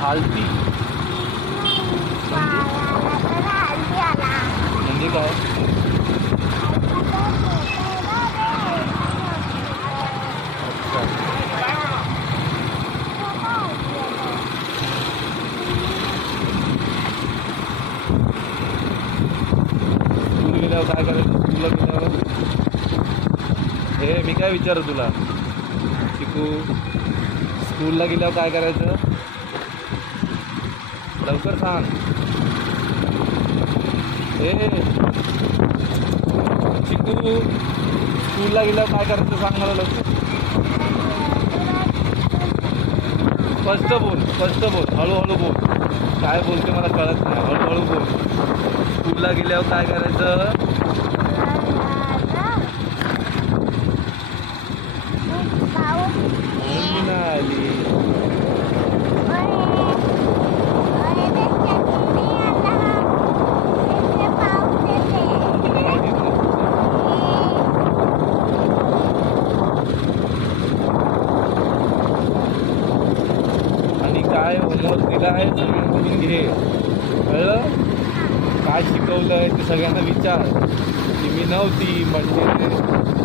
हालती म्हणजे काय? स्कूल गेल्यावर काय करायचं? स्कूलला गेल्यावर हे मी काय विचारू तुला शिकू, स्कूलला गेल्यावर काय करायचं? लवकर सांग. हे शिकू, स्कूलला गेल्यावर काय करायचं सांग मला लवकर. स्पष्ट बोल, स्पष्ट बोल, हळूहळू बोल. काय बोलते मला कळत नाही, हळूहळू बोल. स्कूलला गेल्यावर काय करायचं? नाही आली. आणि काय होमवर्क दिला आहे सगळ्यांकडून घे, कळलं? काय शिकवलं आहे ते सगळ्यांना विचार. की मी नव्हती म्हणजे